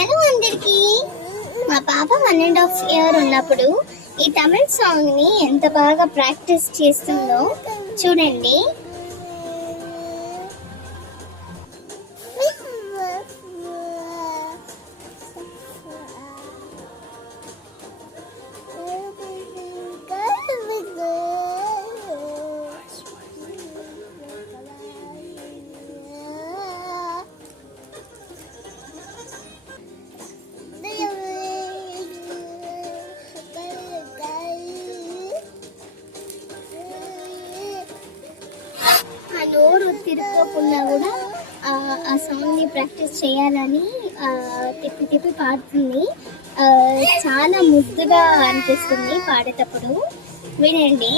హలో అందరికి. మా పాప 1.5 years ఉన్నప్పుడు ఈ తమిళ సాంగ్ ని ఎంత బాగా ప్రాక్టీస్ చేస్తుందో చూడండి. నోరు తిరుక్కోకుండా కూడా ఆ సాంగ్ని ప్రాక్టీస్ చేయాలని తిప్పి తిప్పి పాడుతుంది. చాలా ముద్దుగా అనిపిస్తుంది పాడేటప్పుడు. వినండి.